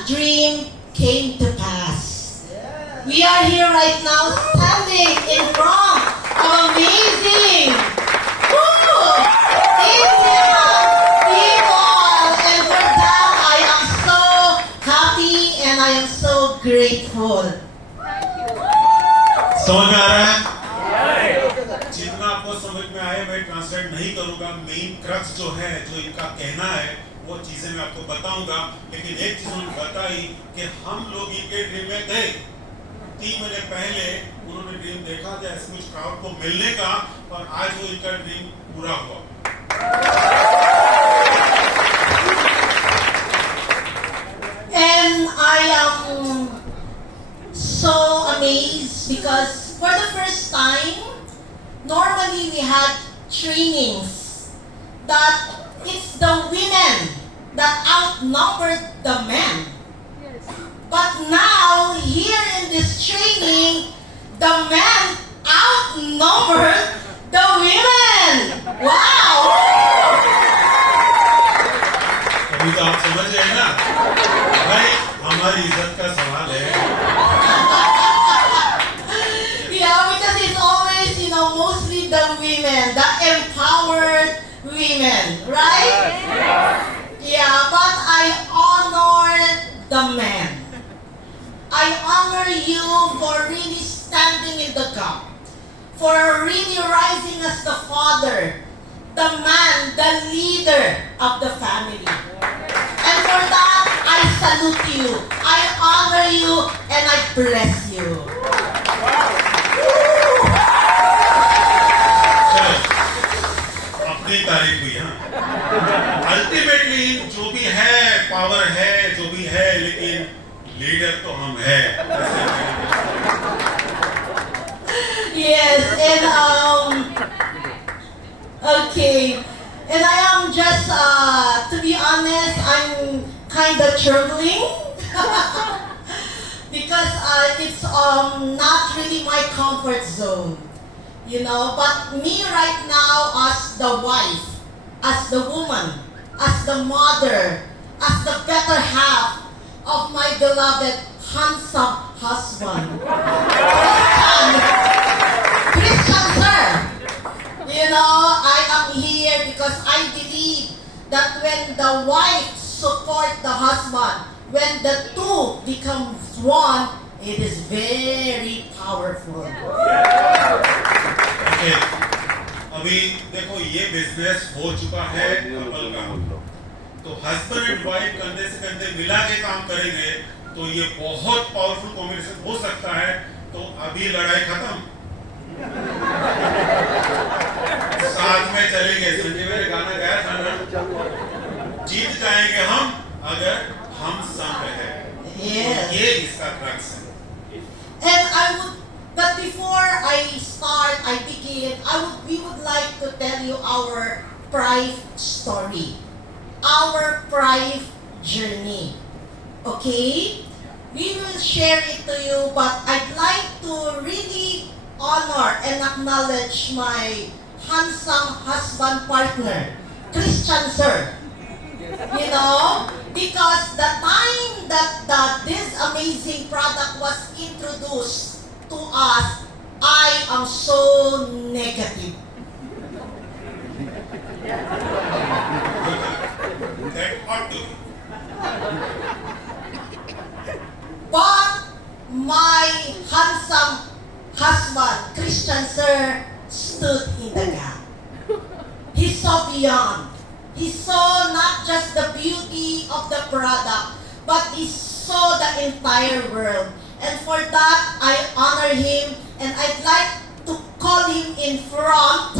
that dream came to pass. We are here right now standing in front of amazing Indian people. And for that, I am so happy and I am so grateful. समझ में आ रहा है? जितना आपको समझ में आए मैं ट्रांसलेट नहीं करूंगा। मेन क्रक्स जो है, जो इनका कहना है, वो चीजें मैं आपको बताऊंगा। लेकिन एक चीज उन्होंने बताई कि हम लोग इनके ड्रीम में थे। 3 महीने पहले उन्होंने ड्रीम देखा था कुछ क्राउड को मिलने का, और आज वो इनका ड्रीम पूरा हुआ। And I am so amazed because for the first time, normally we had trainings that it's the women that outnumbered the men. But now, here in this training, the men outnumbered the women. Wow! अभी तो आप समझ रहे हैं ना भाई, हमारी इज्जत का सवाल है। Yeah, because it's always, mostly the women, the empowered women, right? Yeah, but I honor the men. I honor you for really standing in the gap, for really rising as the father, the man, the leader of the family. And for that, I salute you, I honor you, and I bless you. अपनी तारीफ हुई। हाँ, ultimately जो भी है, power है, जो भी है, लेकिन लीडर तो हम है। Yes, and okay, and I am just, to be honest, I'm kind of trembling because it's not really my comfort zone, But me right now, as the wife, as the woman, as the mother, as the better half of my beloved handsome husband, Christian sir. I am here because I believe that when the wife support the husband, when the two becomes one, it is very powerful. Okay. अभी देखो ये business हो चुका है couple का, तो husband and wife कंधे से कंधे मिला के काम करेंगे तो ये बहुत पावरफुल कॉम्बिनेशन हो सकता है। तो अभी लड़ाई खत्म, साथ में चलेंगे। संजय मेरे गाना गाया था ना, जीत जाएंगे हम अगर हम संग रहे। Yes. ये इसका क्रक्स है। And but before I start, I begin, we would like to tell you our private story, our private journey. Okay? We will share it to you, but I'd like to really honor and acknowledge my handsome husband partner, Christian sir. Because the time that this amazing product was introduced to us, I am so negative. That ought to. But my handsome husband, Christian sir, stood in the gap. He saw beyond. He saw not just the beauty of the product, but he saw the entire world. And for that, I honor him, and I'd like to call him in front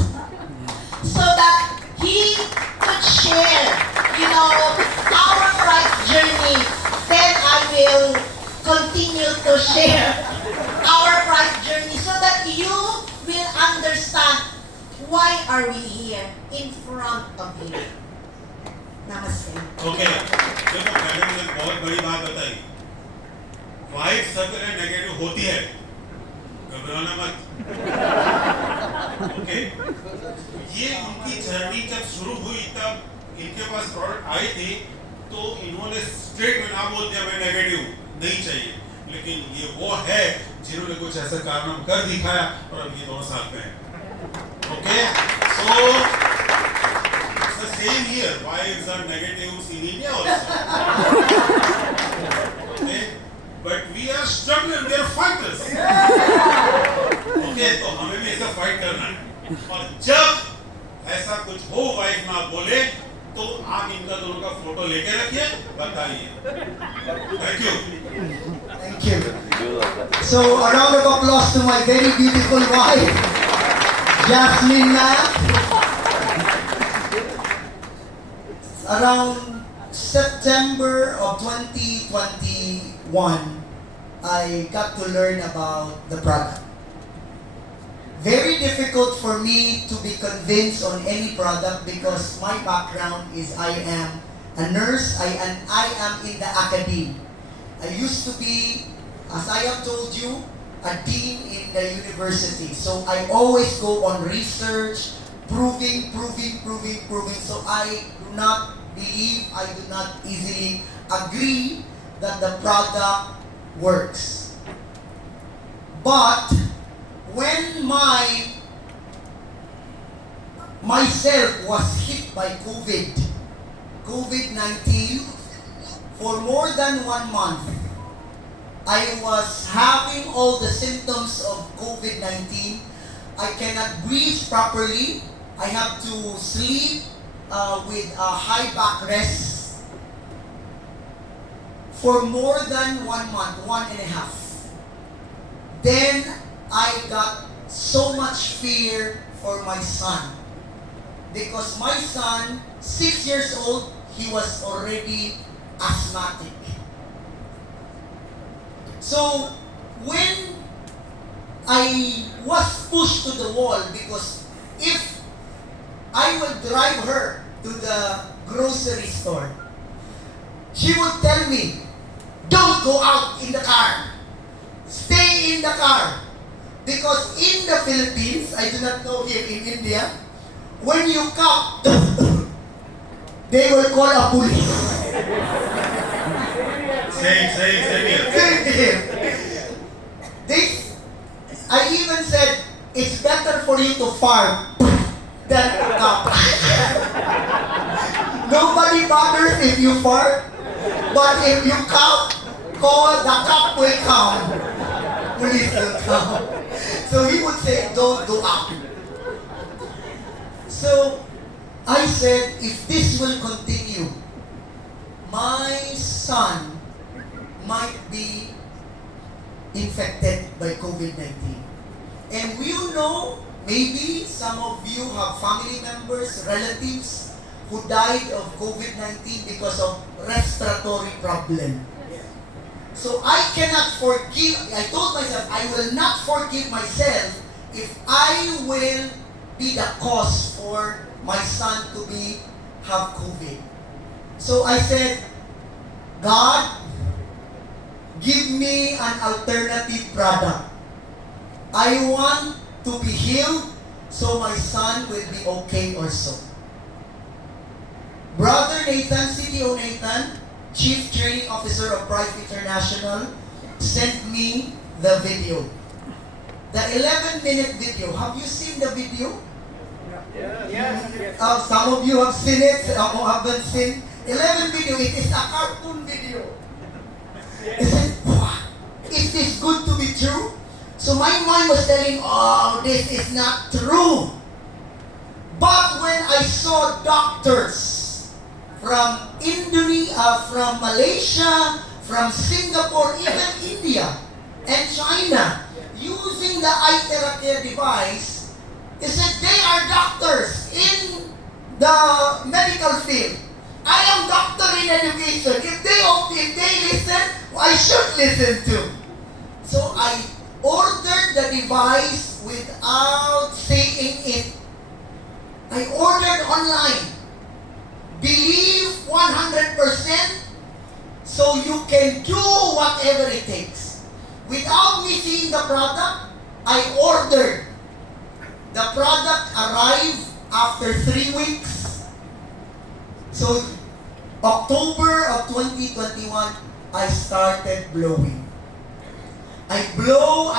so that he could share, our bright journey. Then I will continue to share our bright journey so that you will understand why are we here in front of you. Namaste. Okay, देखो madam ने बहुत बड़ी बात बताई। Wife सब तरह negative होती है, घबराना मत। ओके, ये उनकी जर्नी जब शुरू हुई तब इनके पास प्रोडक्ट आई थी, तो इन्होंने स्ट्रेट में ना बोल दिया मैं नेगेटिव नहीं चाहिए, लेकिन ये वो है जिन्होंने कुछ ऐसा कारनामा कर दिखाया और अब ये दोनों साथ में हैं। Okay, so it's the same here, wives are negatives in India also. Okay, but we are struggling, we are fighters. Okay, तो हमें भी ऐसा फाइट करना है, और जब ऐसा कुछ हो वाइफ ना बोले तो आप इनका दोनों का फोटो लेके रखिए, बताइए। Thank you. Thank you. So, a round of applause to my very beautiful wife, Jasmine Mack. Around September of 2021, I got to learn about the product. Very difficult for me to be convinced on any product because my background is I am a nurse, and I am in the academy. I used to be, as I have told you, a dean in the university. So I always go on research, proving. So I do not believe, I do not easily agree that the product works. But when myself was hit by COVID-19, for more than 1 month, I was having all the symptoms of COVID-19. I cannot breathe properly. I have to sleep with a high back rest for more than 1 month, 1.5. Then I got so much fear for my son. Because my son, 6 years old, he was already asthmatic. So when I was pushed to the wall, because if I would drive her to the grocery store, she would tell me, don't go out in the car. Stay in the car. Because in the Philippines, I do not know here in India, when you cough, they will call a police. Same here. Same here. I even said, it's better for you to fart than to cough. Nobody bothers if you fart, but if you cough, call, the cop will come. Police will come. So he would say, don't go out. So I said, if this will continue, my son might be infected by COVID-19. And we know, maybe some of you have family members, relatives who died of COVID-19 because of respiratory problem. So I cannot forgive, I told myself, I will not forgive myself if I will be the cause for my son to have COVID. So I said, God, give me an alternative product. I want to be healed so my son will be okay also. Brother Nathan, CTO Nathan, Chief Training Officer of Bright International, sent me the video. The 11-minute video. Have you seen the video? Yes. Some of you have seen it, some haven't seen. 11 video, it is a cartoon video. I said, wow, is this good to be true? So my mind was telling, oh, this is not true. But when I saw doctors from Indonesia, from Malaysia, from Singapore, even India and China, using the iTheracare device, they said they are doctors in the medical field. I am doctor in education. If they listen, I should listen too. So I ordered the device without seeing it. I ordered online. Believe 100% so you can do whatever it takes. Without me seeing the product, I ordered. The product arrived after 3 weeks. So October of 2021, I started blowing. I blow.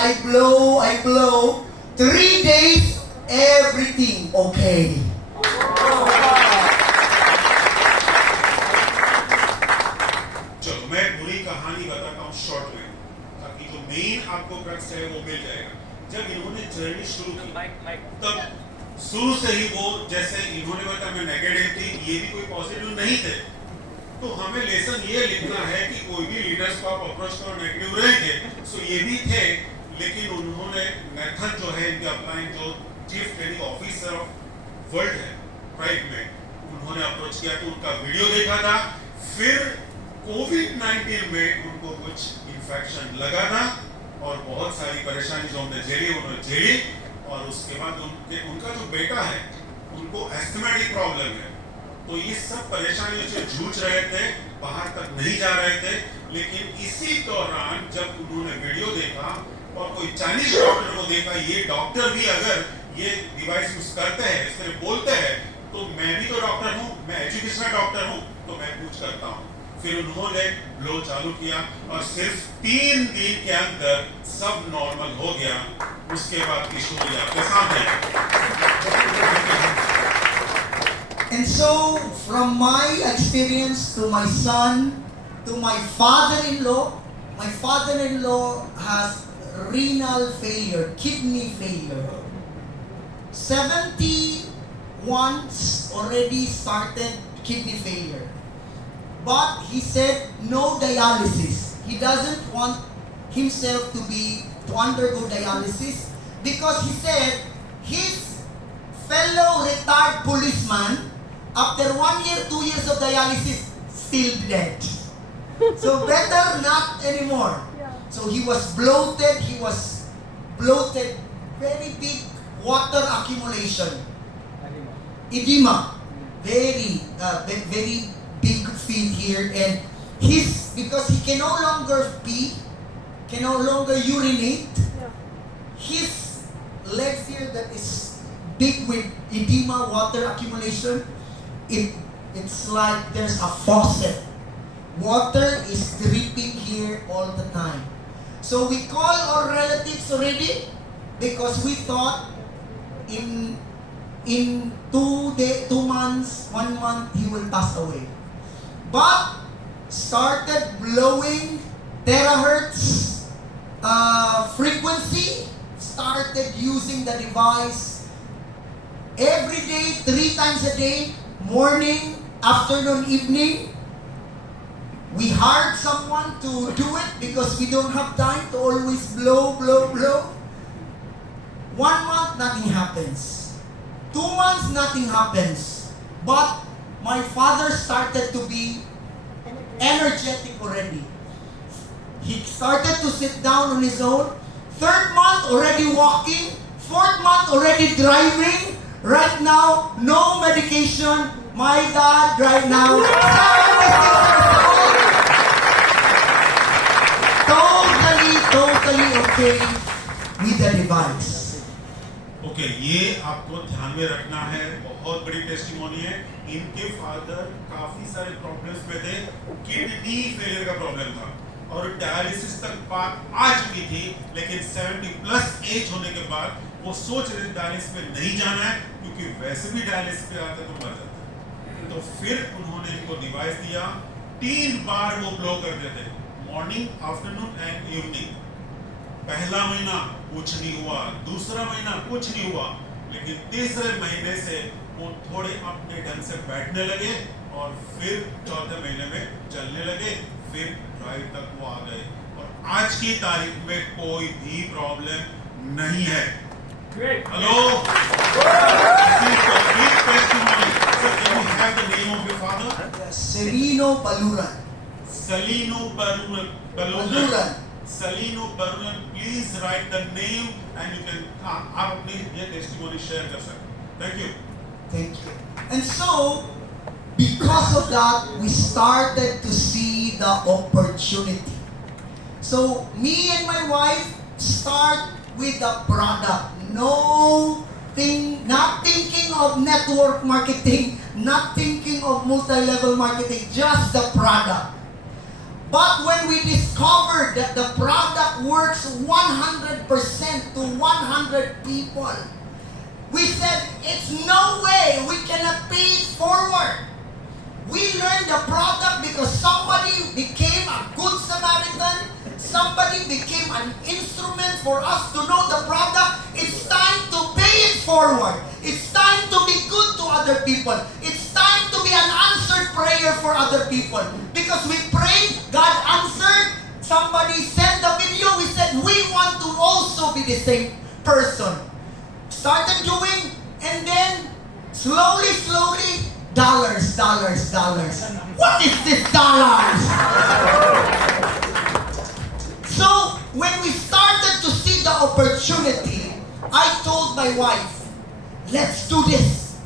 3 days, everything okay. चलो मैं पूरी कहानी बताता हूँ short में, ताकि जो main आपको क्रक्स है वो मिल जाएगा। जब इन्होंने जर्नी शुरू की तब शुरू से ही वो, जैसे इन्होंने बताया मैं नेगेटिव थी, ये भी कोई पॉजिटिव नहीं थे। तो हमें लेसन ये लिखना है कि कोई भी लीडर्स को आप अप्रोच करो नेगेटिव रहेंगे, सो ये भी थे। लेकिन उन्होंने नेथन जो है इनके अपलाइन जो chief training officer of world है प्राइड में, उन्होंने अप्रोच किया तो उनका वीडियो देखा था। फिर कोविड-19 में उनको कुछ इन्फेक्शन लगा था और बहुत सारी परेशानी जो हमने झेली उन्होंने झेली। और उसके बाद उनका जो बेटा है उनको एस्थमेटिक प्रॉब्लम है, तो ये सब परेशानियों से जूझ रहे थे, बाहर तक नहीं जा रहे थे। लेकिन इसी दौरान जब उन्होंने वीडियो देखा और कोई चाइनीज डॉक्टर को देखा, ये डॉक्टर भी अगर ये डिवाइस यूज करते हैं, इस तरह बोलते हैं, तो मैं भी तो डॉक्टर हूँ, मैं एजुकेशनल डॉक्टर हूँ, तो मैं कुछ करता हूँ। फिर उन्होंने ब्लो चालू किया और सिर्फ 3 दिन के अंदर सब नॉर्मल हो गया। उसके बाद की स्टोरी आपके सामने है। And so, from my experience to my son, to my father-in-law has renal failure, kidney failure. 71 already started kidney failure. But he said no dialysis. He doesn't want himself to undergo dialysis because he said his fellow retired policeman, after 1 year, 2 years of dialysis, still dead. So better not anymore. So he was bloated, very big water accumulation. Edema, very big feet here, and because he can no longer pee, can no longer urinate, his legs here that is big with edema, water accumulation, it's like there's a faucet. Water is dripping here all the time. So we call our relatives already because we thought in 2 months, 1 month, he will pass away. But started blowing terahertz frequency, started using the device every day, 3 times a day, morning, afternoon, evening. We hired someone to do it because we don't have time to always blow. 1 month, nothing happens. 2 months, nothing happens. But my father started to be energetic already. He started to sit down on his own. 3rd month, already walking. 4th month, already driving. Right now, no medication. My dad right now, 76 totally okay with the device. Okay, ये आपको ध्यान में रखना है, बहुत बड़ी testimony है। इनके फादर काफी सारे प्रॉब्लम्स में थे, किडनी फेलियर का प्रॉब्लम था और डायलिसिस तक बात आ चुकी थी। लेकिन 70+ एज होने के बाद वो सोच रहे थे डायलिसिस में नहीं जाना है, क्योंकि वैसे भी डायलिसिस पे आते तो मर जाते। तो फिर उन्होंने इनको डिवाइस दिया, 3 बार वो ब्लो करते थे, मॉर्निंग, आफ्टरनून एंड इवनिंग। पहला महीना कुछ नहीं हुआ, दूसरा महीना कुछ नहीं हुआ, लेकिन तीसरे महीने से वो थोड़े अपने ढंग से बैठने लगे और फिर चौथे महीने में चलने लगे, फिर ड्राइव तक वो आ गए और आज की तारीख में कोई भी प्रॉब्लम नहीं है। Hello, Celino Baluran. Celino Baluran, please write the name and you can आप अपनी ये टेस्टिमोनी शेयर कर सकते हैं। Thank you. Thank you. And so, because of that, we started to see the opportunity. So, me and my wife start with the product. No not thinking of network marketing, not thinking of multi-level marketing, just the product. But when we discovered that the product works 100% to 100 people, we said, it's no way we cannot pay it forward. We learned the product because somebody became a good Samaritan. Somebody became an instrument for us to know the product. It's time to pay it forward. It's time to be good to other people. It's time to be an answered prayer for other people. Because we prayed, God answered. Somebody sent the video. We said, we want to also be the same person. Started doing, and then slowly, dollars. What is this dollars? So, when we started to see the opportunity, I told my wife, let's do this.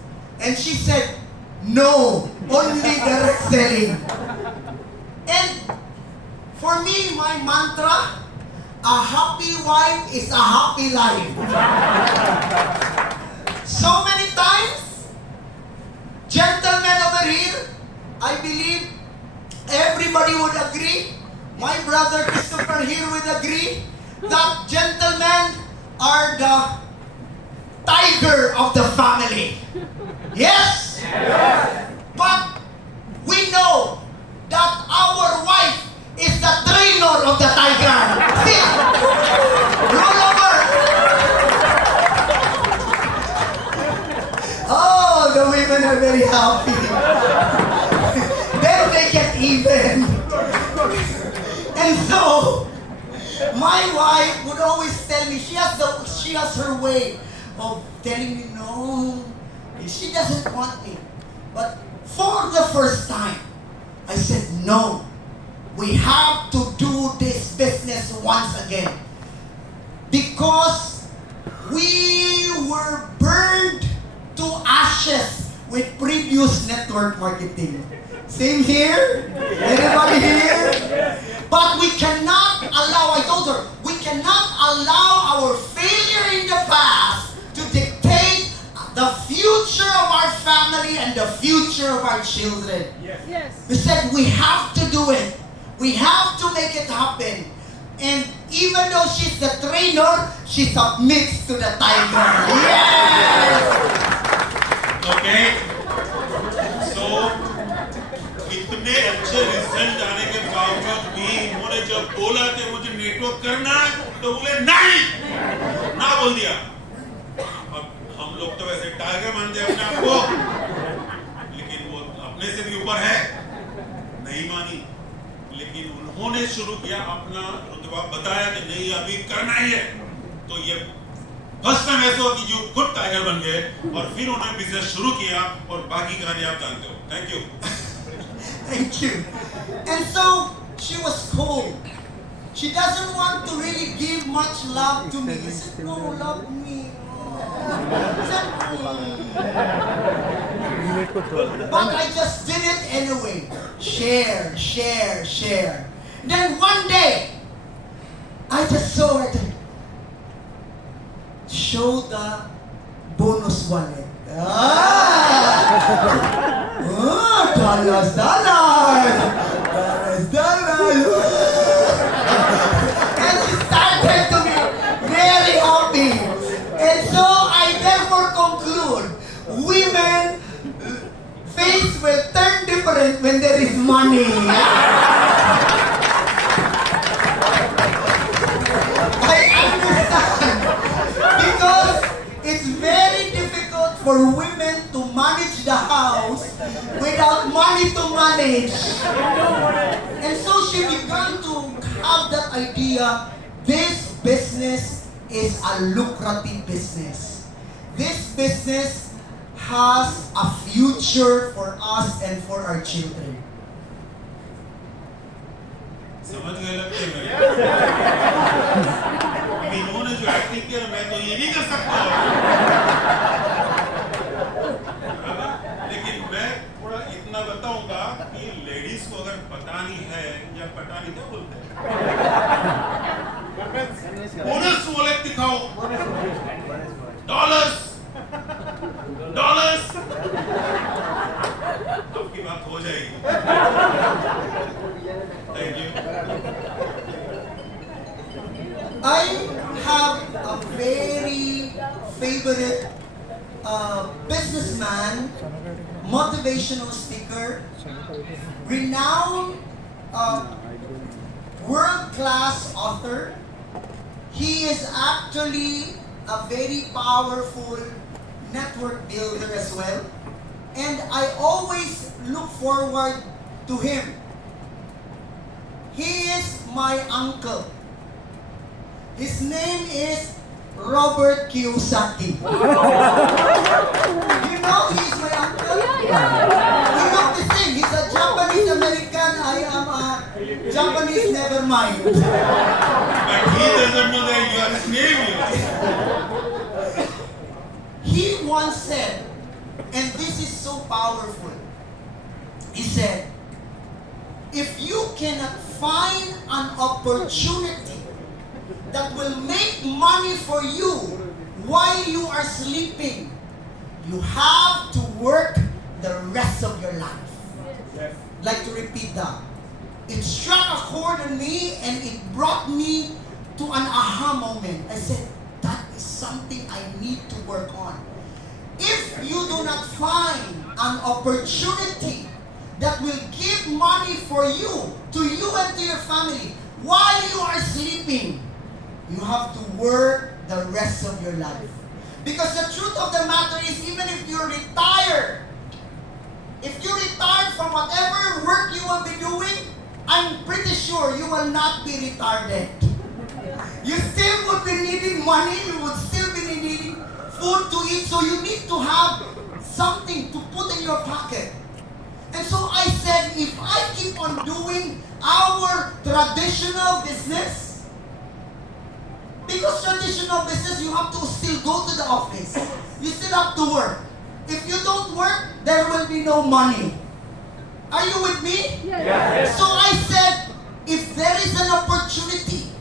And she said, no, only direct selling. And for me, my mantra, a happy wife is a happy life. So many times, gentlemen over here, I believe everybody would agree, my brother Christopher here would agree, that gentlemen are the tiger of the family. Yes? Yes. But we know that our wife is the trainer of the tiger. See? Roll over. Oh, the women are very happy. Then they get even. And so, my wife would always tell me, she has her way of telling me no. She doesn't want me. But for the first time, I said no. We have to do this business once again. Because we were burned to ashes with previous network marketing. Same here? Anybody here? But we cannot allow, I told her, we cannot allow our failure in the past to dictate the future of our family and the future of our children. Yes. We said we have to do it. We have to make it happen. And even though she's the trainer, she submits to the tiger. Yes! Okay. So, इतने अच्छे result आने के बावजूद भी उन्होंने जब बोला कि मुझे नेटवर्क करना है, तो बोले नहीं, ना बोल दिया। अब हम लोग तो वैसे टाइगर मानते हैं अपने आप को, लेकिन वो अपने से भी ऊपर है, नहीं मानी। लेकिन उन्होंने शुरू किया, अपना रुतबा बताया कि नहीं अभी करना ही है। तो ये फर्स्ट टाइम ऐसा हुआ कि जो खुद टाइगर बन गए और फिर उन्होंने बिजनेस शुरू किया और बाकी कहानी आप जानते हो। Thank you. Thank you. And so, she was cold. She doesn't want to really give much love to me. I said, no, love me. I said, But I just did it anyway. Share. Then one day, I just saw her. Show the bonus wallet. Dollars. And she started to be very happy. And so I therefore conclude, women face will turn different when there is money. I understand. Because it's very difficult for women to manage the house without money to manage. And so she began to have that idea, this business is a lucrative business. This business has a future for us and for our children. समझ गए लगते हैं अभी इन्होंने जो acting किया मैं तो ये नहीं कर सकता लेकिन मैं थोड़ा इतना बताऊंगा कि लेडीज को अगर पटानी है या पटानी क्या बोलते हैं बोनस वॉलेट दिखाओ डॉलर्स डॉलर्स, आपकी बात हो जाएगी। Thank you. I have a very favorite businessman, motivational speaker, renowned world-class author. He is actually a very powerful network builder as well. And I always look forward to him. He is my uncle. His name is Robert Kiyosaki. You know he is my uncle? We look the same. He's a Japanese American. I am a Japanese never mind. But he doesn't know that you are his name. He once said, and this is so powerful, he said, if you cannot find an opportunity that will make money for you while you are sleeping, you have to work the rest of your life. I'd like to repeat that. It struck a chord in me and it brought me to an aha moment. I said, that is something I need to work on. If you do not find an opportunity that will give money for you, to you and to your family, while you are sleeping, you have to work the rest of your life. Because the truth of the matter is, even if you're retired, if you're retired from whatever work you will be doing, I'm pretty sure you will not be retarded. You still would be needing money, you would still be needing food to eat, so you need to have something to put in your pocket. And so I said, if I keep on doing our traditional business, because traditional business, you have to still go to the office. You still have to work. If you don't work, there will be no money. Are you with me? Yes. So I said, if there is an opportunity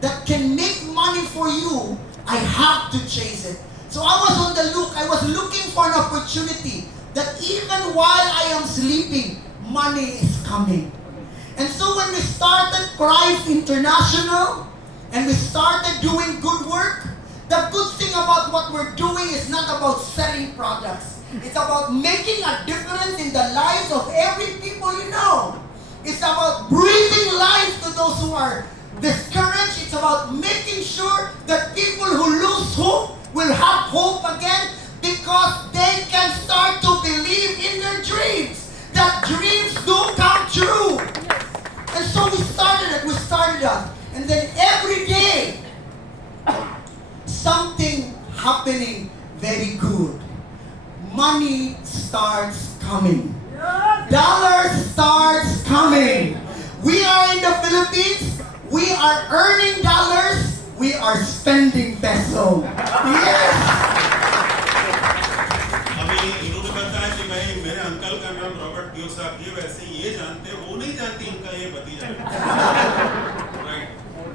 that can make money for you, I have to chase it. So I was on the look. I was looking for an opportunity that even while I am sleeping, money is coming. And so when we started Christ International, and we started doing good work, the good thing about what we're doing is not about selling products. It's about making a difference in the lives of every people you know. It's about breathing life to those who are discouraged. It's about making sure that people who lose hope will have hope again, because they can start to believe in their dreams. That dreams do come true. And so we started it. And then every day, something happening very good. Money starts coming. Dollars starts coming. We are in the Philippines. We are earning dollars. We are spending peso. Yes. अभी इन्होंने बताया कि भाई मेरे uncle का नाम Robert Kiyosaki है, वैसे ये जानते हैं, वो नहीं जानती इनका ये भतीजा है। राइट।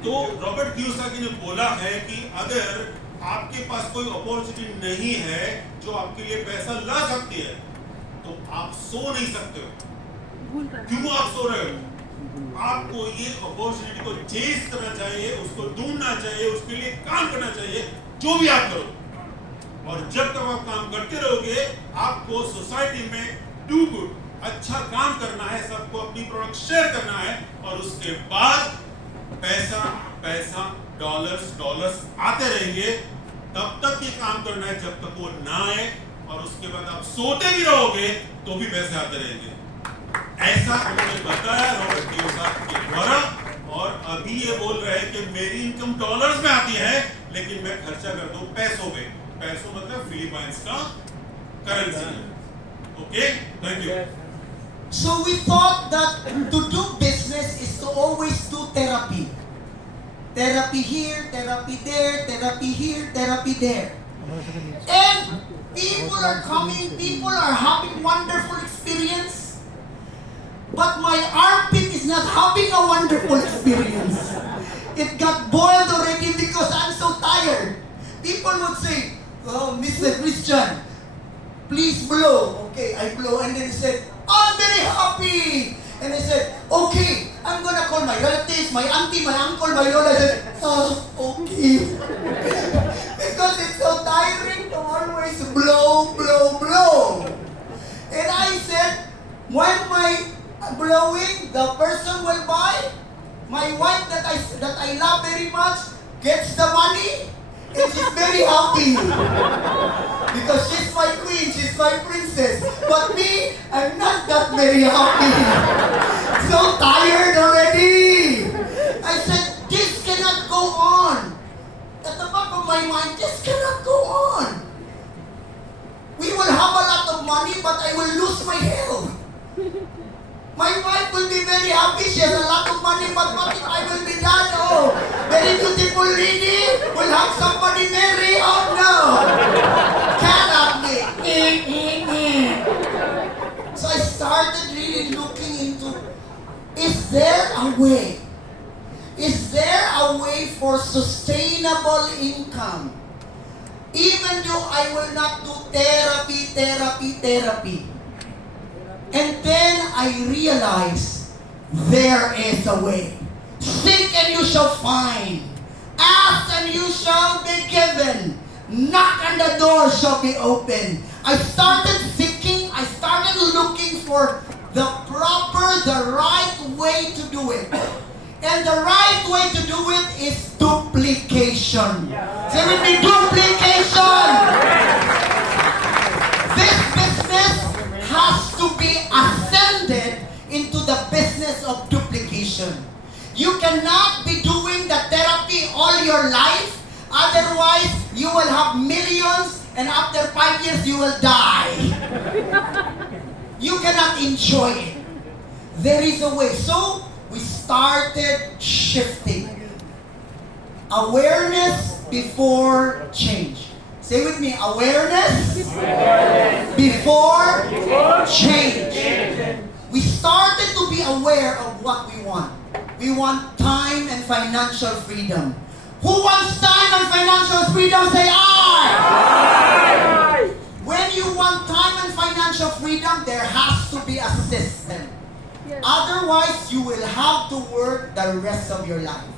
तो रॉबर्ट कियोसाकी ने बोला है कि अगर आपके पास कोई अपॉर्चुनिटी नहीं है जो आपके लिए पैसा ला सकती है, तो आप सो नहीं सकते हो। क्यों आप सो रहे हो? आपको ये अपॉर्चुनिटी को चेस करना चाहिए, उसको ढूंढना चाहिए, उसके लिए काम करना चाहिए, जो भी आप करो। और जब तक आप काम करते रहोगे, आपको सोसाइटी में डू गुड, अच्छा काम करना है, सबको अपनी प्रोडक्ट शेयर करना है, और उसके बाद पैसा पैसा डॉलर्स आते रहेंगे। तब तक ये काम करना है जब तक वो ना आए, और उसके बाद आप सोते भी रहोगे तो भी पैसे आते रहेंगे। ऐसा उन्होंने बताया रॉबर्ट कियोसाकी के द्वारा। और अभी ये बोल रहे हैं कि मेरी इनकम डॉलर्स में आती है, लेकिन मैं खर्चा कर दूं पैसों में। पैसों मतलब फिलीपाइंस का करेंसी है। Okay, thank you. So we thought that to do business is to always do therapy. Therapy here, therapy there, therapy here, therapy there. And people are coming, people are having wonderful experience. But my armpit is not having a wonderful experience. It got boiled already because I'm so tired. People would say, oh, Mr. Christian, please blow. Okay, I blow. And then he said, I'm very happy. And I said, okay, I'm gonna call my relatives, my auntie, my uncle, my lola. I said, okay. Because it's so tiring to always blow, blow, blow. And I said, when my blowing, the person will buy, my wife that I love very much gets the money, and she's very happy. Because she's my queen, she's my princess. But me, I'm not that very happy. So tired already. I said, this cannot go on. At the back of my mind, this cannot go on. We will have a lot of money, but I will lose my health. My wife will be very happy. She has a lot of money, but what if I will be done? Oh, very beautiful lady will have somebody marry. Oh no, cannot be. So I started really looking into: is there a way? Is there a way for sustainable income? Even though I will not do therapy. And then I realized there is a way. Seek and you shall find. Ask and you shall be given. Knock and the door shall be open. I started seeking, I started looking for the right way to do it. And the right way to do it is duplication. Say with me, duplication! This business has to be ascended into the business of duplication. You cannot be doing the therapy all your life, otherwise you will have millions and after 5 years you will die. You cannot enjoy it. There is a way. So we started shifting. Awareness before change. Say with me, awareness before change. We started to be aware of what we want. We want time and financial freedom. Who wants time and financial freedom? Say I! When you want time and financial freedom, there has to be a system. Otherwise, you will have to work the rest of your life.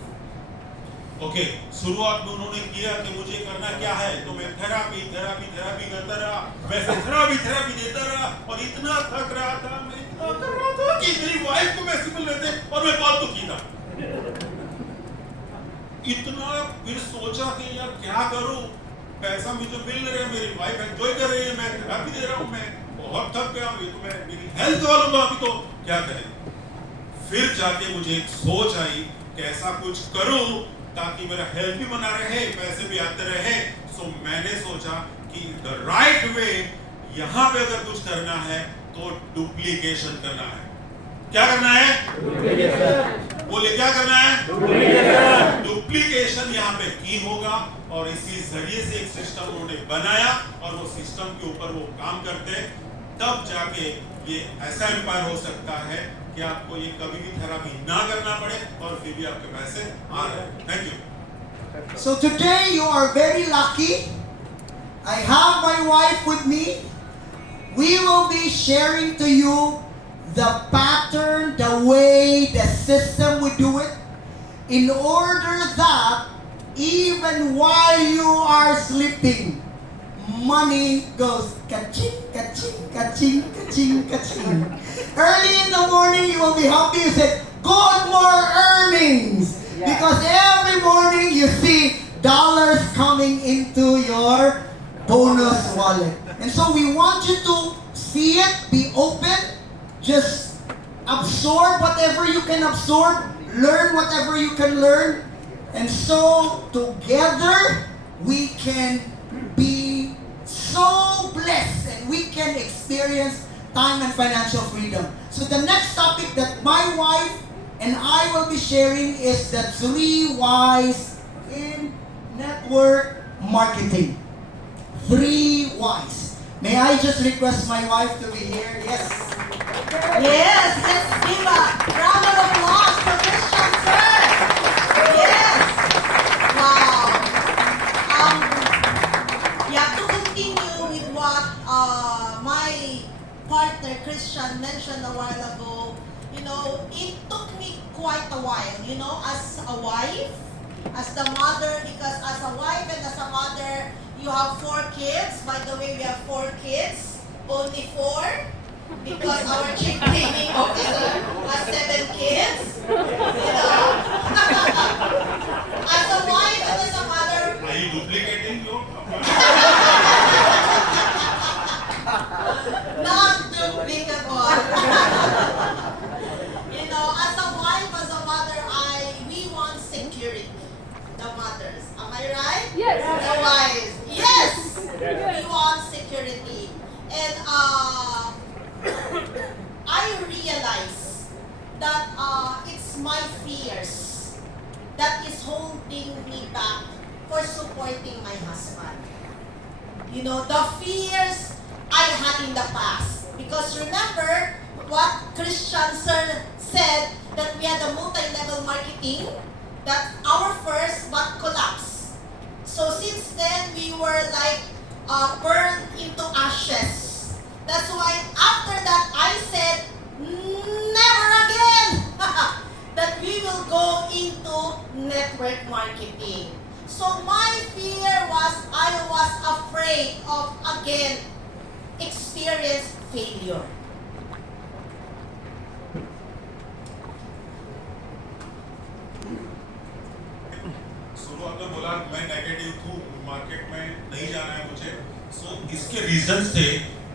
Okay, शुरुआत में उन्होंने किया कि मुझे करना क्या है, तो मैं थेरापी करता रहा, वैसे थेरापी देता रहा, और इतना थक रहा था, मैं इतना कर रहा था कि मेरी वाइफ को मैसेज मिल रहे थे और मैं फालतू की था। इतना फिर सोचा कि यार क्या करूं, पैसा मुझे मिल रहा है, मेरी वाइफ एंजॉय कर रही है, मैं थेरापी दे रहा हूं, मैं बहुत थक गया हूं, ये तो मैं मेरी हेल्थ वालों में अभी तो क्या करें। फिर जाके मुझे एक सोच आई कि ऐसा कुछ करूं ताकि मेरा हेल्थ भी बना रहे, पैसे भी आते रहे। सो मैंने सोचा कि द राइट वे, यहाँ पे अगर कुछ करना है तो डुप्लीकेशन करना है। क्या करना है? बोले क्या करना है? डुप्लीकेशन यहाँ पे की होगा और इसी जरिए से एक सिस्टम उन्होंने बनाया और वो सिस्टम के ऊपर वो काम करते, तब जाके ये ऐसा एम्पायर हो सकता है कि आपको ये कभी भी थेरापी ना करना पड़े और फिर भी आपके पैसे आ रहे हैं। Thank you. So today you are very lucky. I have my wife with me. We will be sharing to you the pattern, the way, the system we do it, in order that even while you are sleeping, money goes ka-ching, ka-ching, ka-ching, ka-ching, ka-ching. Early in the morning, you will be happy. You say, good more earnings. Because every morning you see dollars coming into your bonus wallet. And so we want you to see it, be open, just absorb whatever you can absorb, learn whatever you can learn. And so together we can be so blessed and we can experience time and financial freedom. So the next topic that my wife and I will be sharing is the 3 Whys in network marketing. 3 Whys. May I just request my wife to be here? Yes. Yes, let's give a round of applause for Christian Sir. Yes. Wow. Yeah, to continue with what as a wife, as the mother, because as a wife and as a mother, you have 4 kids. By the way, we have 4 kids, only 4, because our chief training officer has 7 kids. You know, as a wife and as a mother, Are you duplicating your? not duplicable. You know, as a wife, as a mother, we want security. The mothers, am I right? Yes. The wives, yes. We want security, and I realize that it's my fears that is holding me back for supporting my husband. You know, the fears I had in the past. Because remember what Christian Sir said, that we had a multi-level marketing, that our first but collapsed. So since then, we were like burned into ashes. That's why after that, I said, never again that we will go into network marketing. So my fear was, I was afraid of again experience failure. शुरुआत में बोला मैं negative हूँ, market में नहीं जाना है मुझे। सो इसके रीजंस थे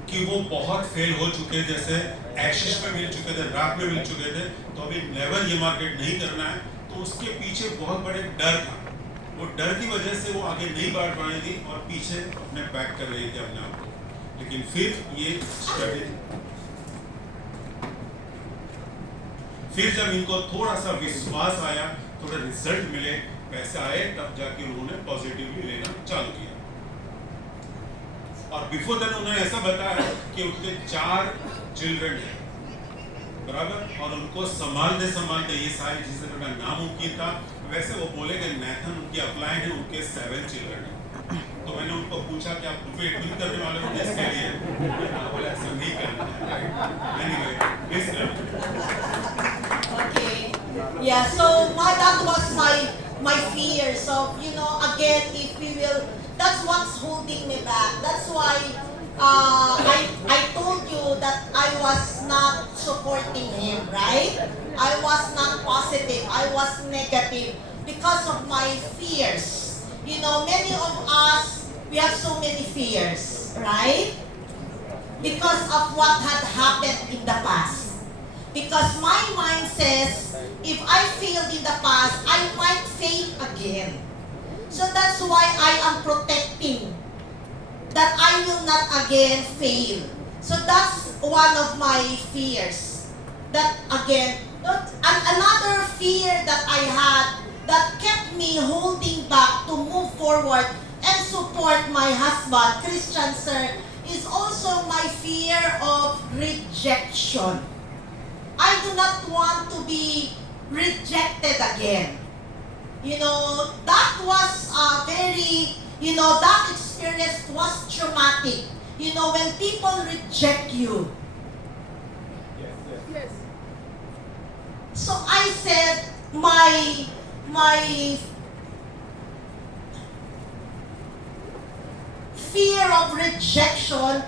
कि वो बहुत फेल हो चुके, जैसे एक्सिस में मिल चुके थे, रात में मिल चुके थे, तो अभी नेवर ये मार्केट नहीं करना है। तो उसके पीछे बहुत बड़े डर था। वो डर की वजह से वो आगे नहीं बढ़ पा रही थी और पीछे अपने बैक कर रही थी अपने आप को। लेकिन फिर ये स्ट्रेटेजी, फिर जब इनको थोड़ा सा विश्वास आया, थोड़े रिजल्ट मिले, पैसे आए, तब जाके उन्होंने पॉजिटिवली लेना चालू किया। और बिफोर देन उन्होंने ऐसा बताया कि उनके 4 चिल्ड्रन हैं, बराबर, और उनको संभालते संभालते ये सारी चीजें, मेरा नाम उनकी था, वैसे वो बोले कि नेथन उनकी अपलाइन है, उनके 7 चिल्ड्रन हैं। तो मैंने उनको पूछा कि आप ग्रुप एडमिन करने वाले हो इसके लिए? बोले ऐसा नहीं करना है, right? Anyway, please Okay. Yeah, so that was my fears of, you know, again, if we will, that's what's holding me back. That's why I told you that I was not supporting him, right? I was not positive. I was negative because of my fears. You know, many of us, we have so many fears, right? Because of what had happened in the past. Because my mind says, if I failed in the past, I might fail again. So that's why I am protecting that I will not again fail. So that's one of my fears. That again, another fear that I had that kept me holding back to move forward and support my husband, Christian Sir, is also my fear of rejection. I do not want to be rejected again. You know, that was very, you know, that experience was traumatic. You know, when people reject you. Yes. So I said, my fear of rejection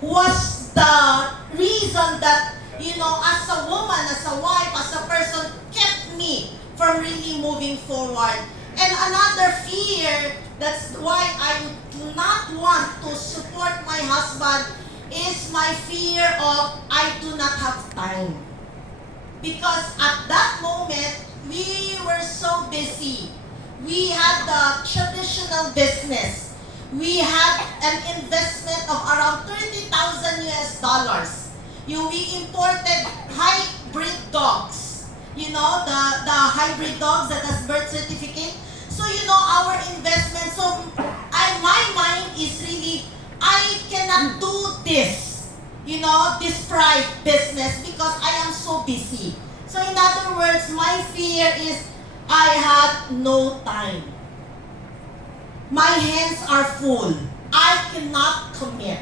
was the reason that, you know, as a woman, as a wife, as a person, kept me from really moving forward. And another fear, that's why I do not want to support my husband, is my fear of I do not have time. Because at that moment, we were so busy. We had the traditional business. We had an investment of around $30,000 US. We imported hybrid dogs. You know, the hybrid dogs that has birth certificate. So, you know, our investment. So, my mind is really, I cannot do this. You know, this pride business because I am so busy. So, in other words, my fear is I had no time. My hands are full. I cannot commit.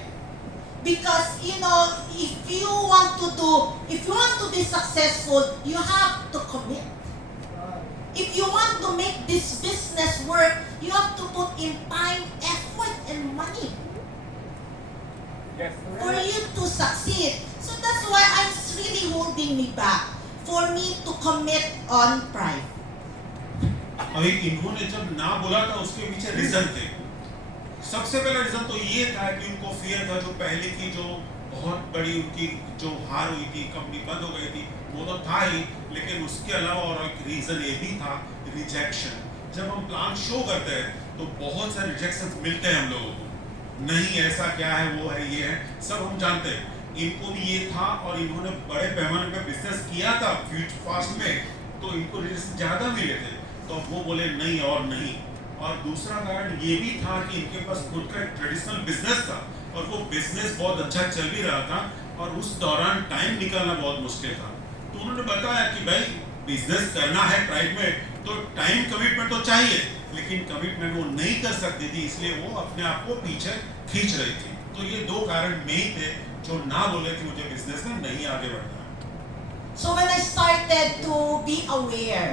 Because, you know, if you want to be successful, you have to commit. If this business work, you have to put in time, effort, and money Yes. for you to succeed. So that's why it's really holding me back for me to commit on pride. अभी इन्होंने जब ना बोला था उसके पीछे reason थे। सबसे पहला रीजन तो ये था कि उनको फियर था, जो पहले की जो बहुत बड़ी उनकी जो हार हुई थी, कंपनी बंद हो गई थी, वो तो था ही, लेकिन उसके अलावा और एक रीजन ये भी था, रिजेक्शन। जब हम प्लान शो करते हैं तो बहुत सारे रिजेक्शन मिलते हैं हम लोगों को, नहीं ऐसा क्या है, वो है, ये है, सब हम जानते हैं। इनको भी ये था और इन्होंने बड़े पैमाने पे बिजनेस किया था फ्यूचर फास्ट में, तो इनको रिजेक्शन ज्यादा मिले थे, तो वो बोले नहीं और नहीं। और दूसरा कारण ये भी था कि इनके पास खुद का एक ट्रेडिशनल बिजनेस था और वो बिजनेस बहुत अच्छा चल भी रहा था और उस दौरान टाइम निकालना बहुत मुश्किल था। तो उन्होंने बताया कि भाई बिजनेस करना है प्राइड में तो टाइम कमिटमेंट तो चाहिए, लेकिन कमिटमेंट वो नहीं कर सकती थी, इसलिए वो अपने आप को पीछे खींच रही थी। तो ये दो कारण मेन थे जो ना बोले कि मुझे बिजनेस में नहीं आगे बढ़ना है। So when I started to be aware,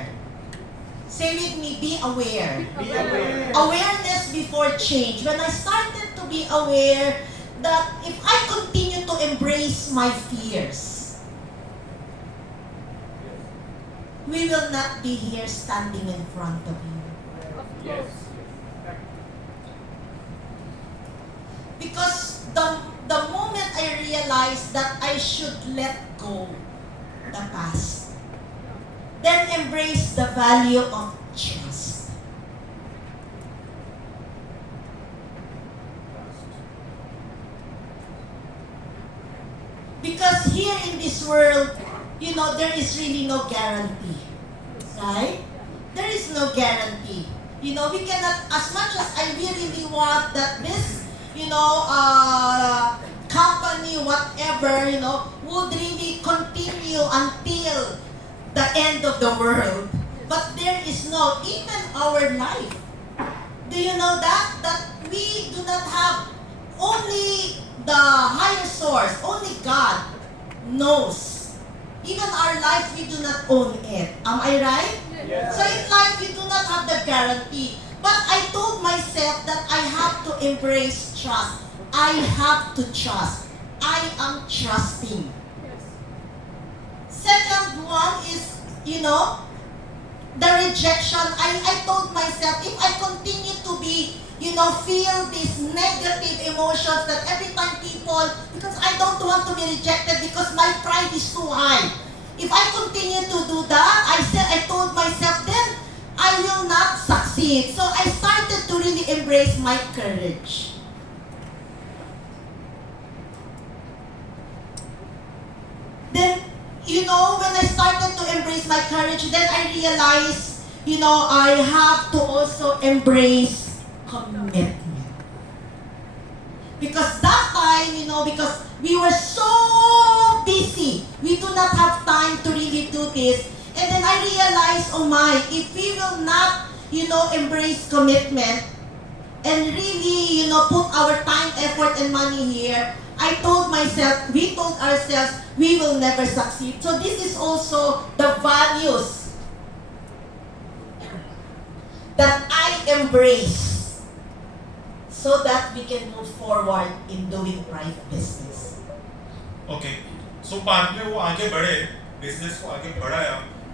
say with me, be aware. Be aware. Awareness before change. When I started to be aware that if I continue to embrace my fears, we will not be here standing in front of you. Yes. Because the moment I realized that I should let go the past, then embrace the value of trust. Because here in this world, you know, there is really no guarantee. Right? There is no guarantee. You know, we cannot, as much as I really want that this, you know, company, whatever, you know, would really continue until the end of the world. But there is no, even our life. Do you know that? That we do not have only the higher source, only God knows. Even our life, we do not own it. Am I right? Yes. So in life, you do not have the guarantee. But I told myself that I have to embrace trust. I have to trust. I am trusting. Second one is, you know, the rejection. I told myself, if I continue to be, you know, feel these negative emotions that every time people, because I don't want to be rejected because my pride is too high. If I continue to do that, I told myself, then I will not succeed. So I started to really embrace my courage. Then, you know, when I started to embrace my courage, then I realized, you know, I have to also embrace commitment. Because that time, you know, because we were so busy, we do not have time to really do this. And then I realized, oh my, if we will not, you know, embrace commitment and really, you know, put our time, effort, and money here, I told myself, we told ourselves, we will never succeed. So this is also the values that I embrace so that we can move forward in doing private business. Okay, so बाद में वो आगे बढ़े, business को आगे बढ़ाया,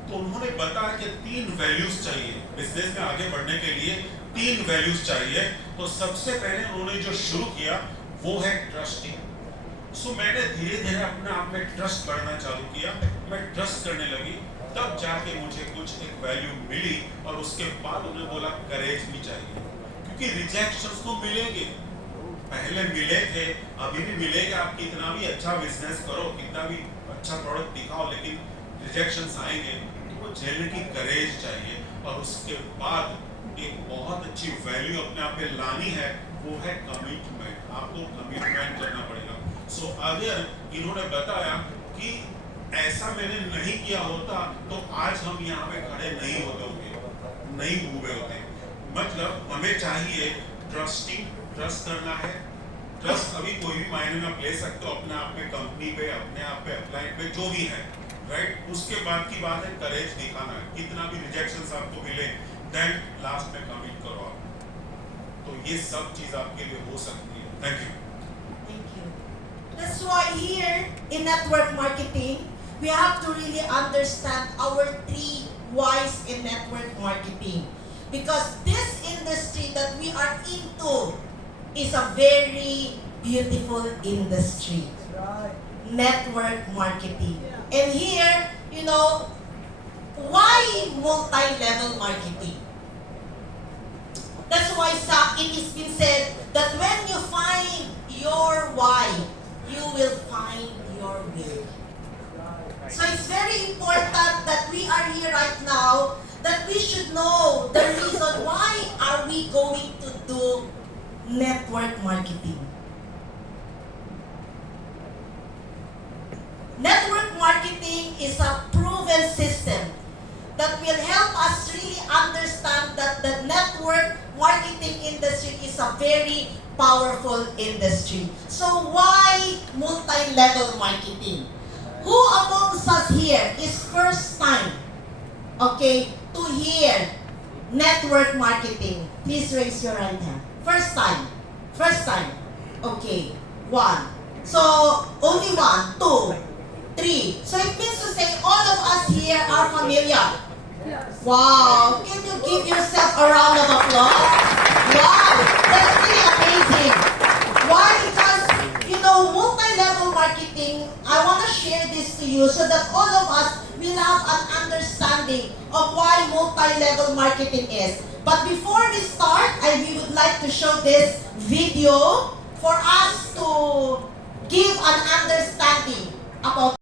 तो उन्होंने बताया कि 3 वैल्यूज चाहिए बिजनेस में आगे बढ़ने के लिए। 3 वैल्यूज चाहिए। तो सबसे पहले उन्होंने जो शुरू किया वो है ट्रस्टिंग। सो मैंने धीरे धीरे अपने आप में ट्रस्ट करना चालू किया, मैं ट्रस्ट करने लगी, तब जाके मुझे कुछ एक वैल्यू मिली। और उसके बाद उन्होंने बोला करेज भी चाहिए, क्योंकि रिजेक्शंस तो मिलेंगे, पहले मिले थे, अभी भी मिलेगा। आप कितना भी अच्छा बिजनेस करो, कितना भी अच्छा प्रोडक्ट दिखाओ, लेकिन रिजेक्शंस आएंगे, तो वो झेलने की करेज चाहिए। और उसके बाद एक बहुत अच्छी वैल्यू अपने आप पे लानी है, वो है कमिटमेंट। आपको कमिटमेंट करना पड़ेगा। सो अगर इन्होंने बताया कि ऐसा मैंने नहीं किया होता तो आज हम यहाँ पे खड़े नहीं होते होंगे, नहीं हुए होते। मतलब हमें चाहिए ट्रस्ट करना है। ट्रस्ट अभी कोई भी मायने में आप ले सकते हो, अपने आप में, कंपनी पे, अपने आप पे, अप्लाइड पे, जो भी है, राइट। उसके बाद की बात है करेज दिखाना है। कितना भी रिजेक्शंस आपको मिले, देन लास्ट में कमिट करो आप। तो ये सब चीज आपके लिए हो सकती है। Thank you. Thank you. That's why here in network marketing, we have to really understand our 3 whys in network marketing. Because this industry that we are into is a very beautiful industry. Network marketing. And here, you know, why multi-level marketing? That's why it has been said that when you find your why, you will find your will. So it's very important that we are here right now, that we should know the reason why are we going to do network marketing. Network marketing is a proven system that will help us really understand that the network marketing industry is a very powerful industry. So why multi-level marketing? Who amongst us here is first time, okay, to hear network marketing? Please raise your right hand. First time. First time. Okay. 1. So, only 1, 2, 3. So it means to say all of us here are familiar. Wow. Can you give yourself a round of applause? Wow. That's really amazing. Why? Because, you know, multi-level marketing, I want to share this to you so that all of us will have an understanding of why multi-level marketing is. But before we start, we would like to show this video for us to give an understanding about